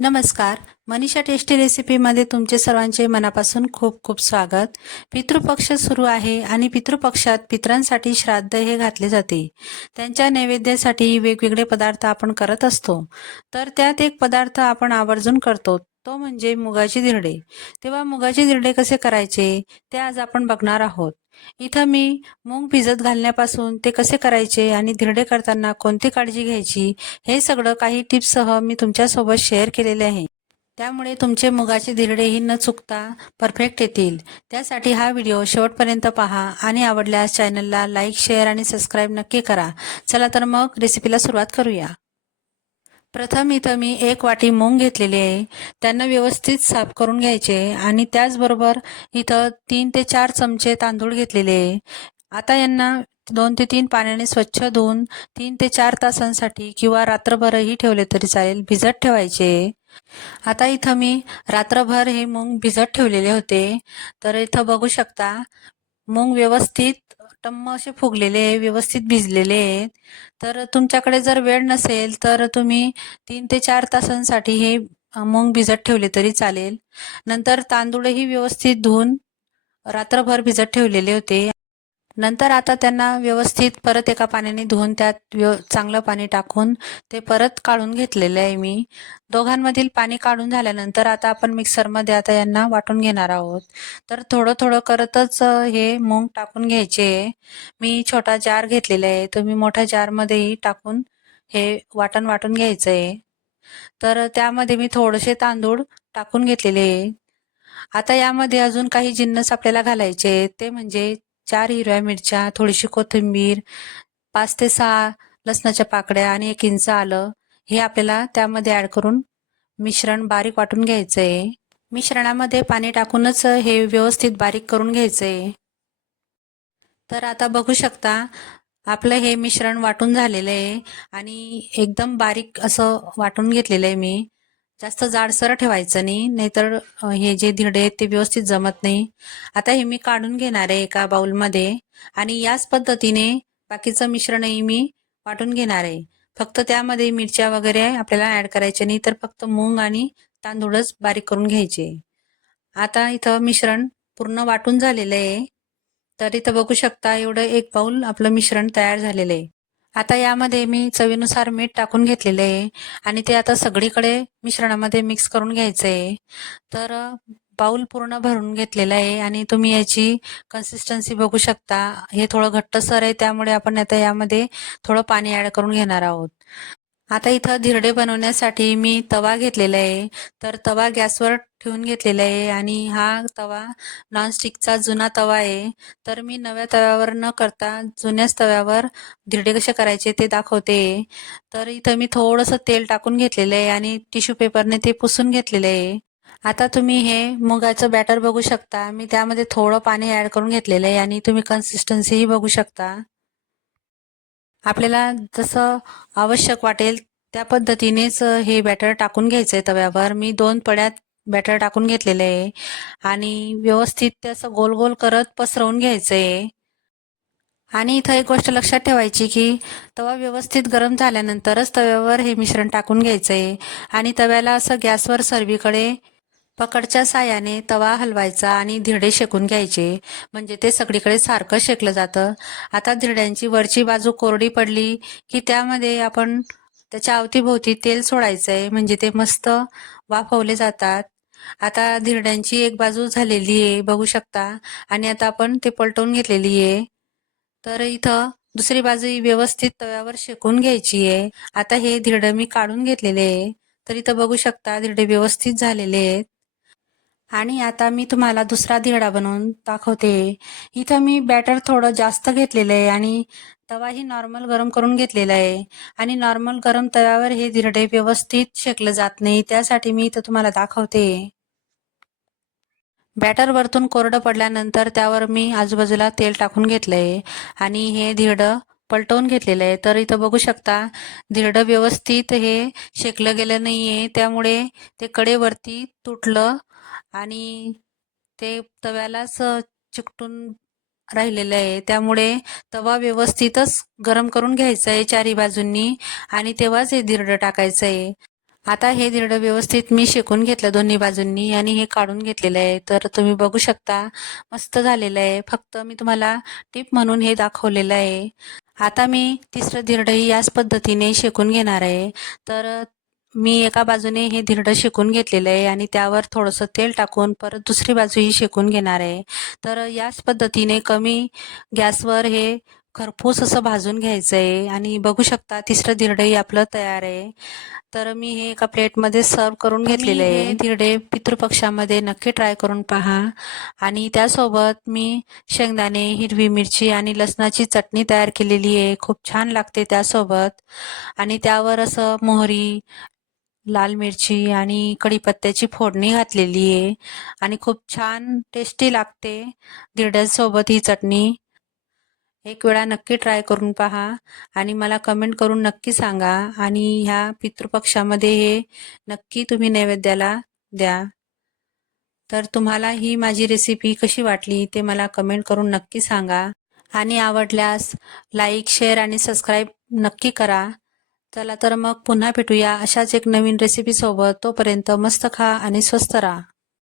नमस्कार. मनीषा टेस्टी रेसिपीमध्ये तुमचे सर्वांचे मनापासून खूप खूप स्वागत. पितृपक्ष सुरू आहे आणि पितृपक्षात पितरांसाठी श्राद्ध हे घातले जाते. त्यांच्या नैवेद्यासाठी वेगवेगळे पदार्थ आपण करत असतो. तर त्यात एक पदार्थ आपण आवर्जून करतो. तो म्हणजे मुगाची धिरडे. तेव्हा मुगाचे धिरडे कसे करायचे? ते आज आपण बघणार आहोत. इथं मी मूग भिजत घालण्यापासून ते कसे करायचे आणि धिरडे करताना कोणती काळजी घ्यायची हे सगळं काही टिप्ससह मी तुमच्यासोबत शेअर केलेले आहे. त्यामुळे तुमचे मुगाचे धिरडेही न चुकता परफेक्ट येतील. त्यासाठी हा व्हिडिओ शेवटपर्यंत पहा आणि आवडल्यास चॅनलला लाईक शेअर आणि सबस्क्राईब नक्की करा. चला तर मग रेसिपीला सुरुवात करूया. प्रथम इथं मी एक वाटी मूग घेतलेली आहे. त्यांना व्यवस्थित साफ करून घ्यायचे आणि त्याचबरोबर इथं तीन ते चार चमचे तांदूळ घेतलेले आहे. आता यांना दोन ते तीन पाण्याने स्वच्छ धुवून तीन ते चार तासांसाठी किंवा रात्रभरही ठेवले तरी चालेल भिजत ठेवायचे आता इथं मी रात्रभर हे मूग भिजत ठेवलेले होते. तर इथं बघू शकता मूग व्यवस्थित टम्म असे फुगलेले व्यवस्थित भिजलेले आहेत. तर तुमच्याकडे जर वेळ नसेल तर तुम्ही तीन ते चार तासांसाठी हे अ, मूग भिजत ठेवले तरी चालेल. नंतर तांदूळही व्यवस्थित धुवून रात्रभर भिजत ठेवलेले होते. नंतर आता त्यांना व्यवस्थित परत एका पाण्याने धुवून त्यात व्यव चांगलं पाणी टाकून ते परत काढून घेतलेलं आहे मी. दोघांमधील पाणी काढून झाल्यानंतर आता आपण मिक्सरमध्ये आता यांना वाटून घेणार आहोत. तर थोडं थोडं करतच हे मूग टाकून घ्यायचे मी छोटा जार घेतलेला आहे. तुम्ही मोठ्या जारमध्येही टाकून हे वाटण वाटून घ्यायचं आहे. तर त्यामध्ये मी थोडेसे तांदूळ टाकून घेतलेले आहे. आता यामध्ये अजून काही जिन्नस आपल्याला घालायचे ते म्हणजे चार हिरव्या मिरच्या थोडीशी कोथिंबीर पाच ते सहा लसणाच्या पाकड्या आणि एक इंच आलं हे आपल्याला त्यामध्ये ऍड करून मिश्रण बारीक वाटून घ्यायचं आहे मिश्रणामध्ये पाणी टाकूनच हे व्यवस्थित बारीक करून घ्यायचं आहे तर आता बघू शकता आपलं हे मिश्रण वाटून झालेलं आहे आणि एकदम बारीक असं वाटून घेतलेलं आहे मी. जास्त जाडसर ठेवायचं नाही नाहीतर हे जे धिरडे आहेत ते व्यवस्थित जमत नाही. आता हे मी काढून घेणार आहे एका बाउलमध्ये आणि याच पद्धतीने बाकीचं मिश्रणही मी वाटून घेणार आहे. फक्त त्यामध्ये मिरच्या वगैरे आपल्याला ऍड करायचे नाही तर फक्त मूग आणि तांदूळच बारीक करून घ्यायचे. आता इथं मिश्रण पूर्ण वाटून झालेलं आहे. तर इथं बघू शकता एवढं एक बाउल आपलं मिश्रण तयार झालेलं आहे. आता यामध्ये मी चवीनुसार मीठ टाकून घेतलेलं आहे. आणि ते आता सगळीकडे मिश्रणामध्ये मिक्स करून घ्यायचं आहे. तर बाउल पूर्ण भरून घेतलेलं आहे. आणि तुम्ही याची कन्सिस्टन्सी बघू शकता. हे थोडं घट्टसर आहे. त्यामुळे आपण आता यामध्ये थोडं पाणी ऍड करून घेणार आहोत. आता इथं धिरडे बनवण्यासाठी मी तवा घेतलेला आहे. तर तवा गॅसवर ठेवून घेतलेला आहे आणि हा तवा नॉनस्टिकचा जुना तवा आहे. तर मी नव्या तव्यावर न करता जुन्याच तव्यावर धिरडे कसे करायचे ते दाखवते. तर इथं मी थोडंसं तेल टाकून घेतलेलं आहे आणि टिश्यू पेपरने ते पुसून घेतलेलं आहे. आता तुम्ही हे मुगाचं बॅटर बघू शकता. मी त्यामध्ये थोडं पाणी ॲड करून घेतलेलं आहे आणि तुम्ही कन्सिस्टन्सीही बघू शकता. आपल्याला जसं आवश्यक वाटेल त्या पद्धतीनेच हे बॅटर टाकून घ्यायचं आहे तव्यावर. मी दोन पड्यात बॅटर टाकून घेतलेलं आहे. आणि व्यवस्थित ते असं गोल गोल करत पसरवून घ्यायचं आहे आणि इथं एक गोष्ट लक्षात ठेवायची की तवा व्यवस्थित गरम झाल्यानंतरच तव्यावर हे मिश्रण टाकून घ्यायचं आहे आणि तव्याला असं गॅसवर सर्वीकडे पकडच्या साह्याने तवा हलवायचा आणि धिरडे शेकून घ्यायचे. म्हणजे ते सगळीकडे सारखं शेकलं जातं. आता धिरड्यांची वरची बाजू कोरडी पडली की त्यामध्ये आपण त्याच्या अवतीभोवती तेल सोडायचं आहे म्हणजे ते मस्त वाफवले जातात. आता धिरड्यांची एक बाजू झालेली आहे बघू शकता. आणि आता आपण ते पलटवून घेतलेली आहे. तर इथं दुसरी बाजू व्यवस्थित तव्यावर शेकून घ्यायची आहे. आता हे धिरडं मी काढून घेतलेले आहे. तर इथं बघू शकता धिरडे व्यवस्थित झालेले आहेत. आणि आता मी तुम्हाला दुसरा धिरडा बनवून दाखवते. इथं मी बॅटर थोडं जास्त घेतलेलं आहे आणि तवाही नॉर्मल गरम करून घेतलेला आहे. आणि नॉर्मल गरम तव्यावर हे धिरडे व्यवस्थित शेकलं जात नाही त्यासाठी मी इथं तुम्हाला दाखवते. बॅटर वरतून कोरडं पडल्यानंतर त्यावर मी आजूबाजूला तेल टाकून घेतलंय. आणि हे धिरडं पलटवून घेतलेलं आहे. तर इथं बघू शकता धिरडं व्यवस्थित हे शेकलं गेलं नाहीये. त्यामुळे ते कडेवरती तुटलं आणि ते तव्यालाच चिकटून राहिलेलं आहे. त्यामुळे तवा व्यवस्थितच गरम करून घ्यायचा आहे चारी बाजूंनी आणि तेव्हाच हे धिरडं टाकायचं आहे. आता हे धिरडं व्यवस्थित मी शेकून घेतलं दोन्ही बाजूंनी आणि हे काढून घेतलेलं आहे. तर तुम्ही बघू शकता मस्त झालेलं आहे. फक्त मी तुम्हाला टिप म्हणून हे दाखवलेलं आहे. आता मी तिसरं धिरडंही याच पद्धतीने शेकून घेणार आहे. तर मी एका बाजूने हे धिरडं शेकून घेतलेलं आहे आणि त्यावर थोडंसं तेल टाकून परत दुसरी बाजूही शेकून घेणार आहे. तर याच पद्धतीने कमी गॅसवर हे खरपूस असं भाजून घ्यायचं आहे आणि बघू शकता तिसरं धिरडंही आपलं तयार आहे. तर मी हे एका प्लेटमध्ये सर्व करून घेतलेले आहे. धिरडे पितृपक्षामध्ये नक्की ट्राय करून पहा आणि त्यासोबत मी शेंगदाणे हिरवी मिरची आणि लसणाची चटणी तयार केलेली आहे. खूप छान लागते त्यासोबत आणि त्यावर असं मोहरी लाल मिरची आणि कढीपत्त्याची फोडणी घातलेली आहे. आणि खूप छान टेस्टी लागते. धिरड्यासोबत ही चटणी. एक वेळा नक्की ट्राय करून पहा. आणि मला कमेंट करून नक्की सांगा. आणि ह्या पितृपक्षामध्ये हे नक्की तुम्ही नैवेद्याला द्या. तर तुम्हाला ही माझी रेसिपी कशी वाटली ते मला कमेंट करून नक्की सांगा. आणि आवडल्यास लाईक शेअर आणि सबस्क्राईब नक्की करा. चला तर मग पुन्हा भेटूया अशाच एक नवीन रेसिपीसोबत तोपर्यंत मस्त खा आणि स्वस्त राहा.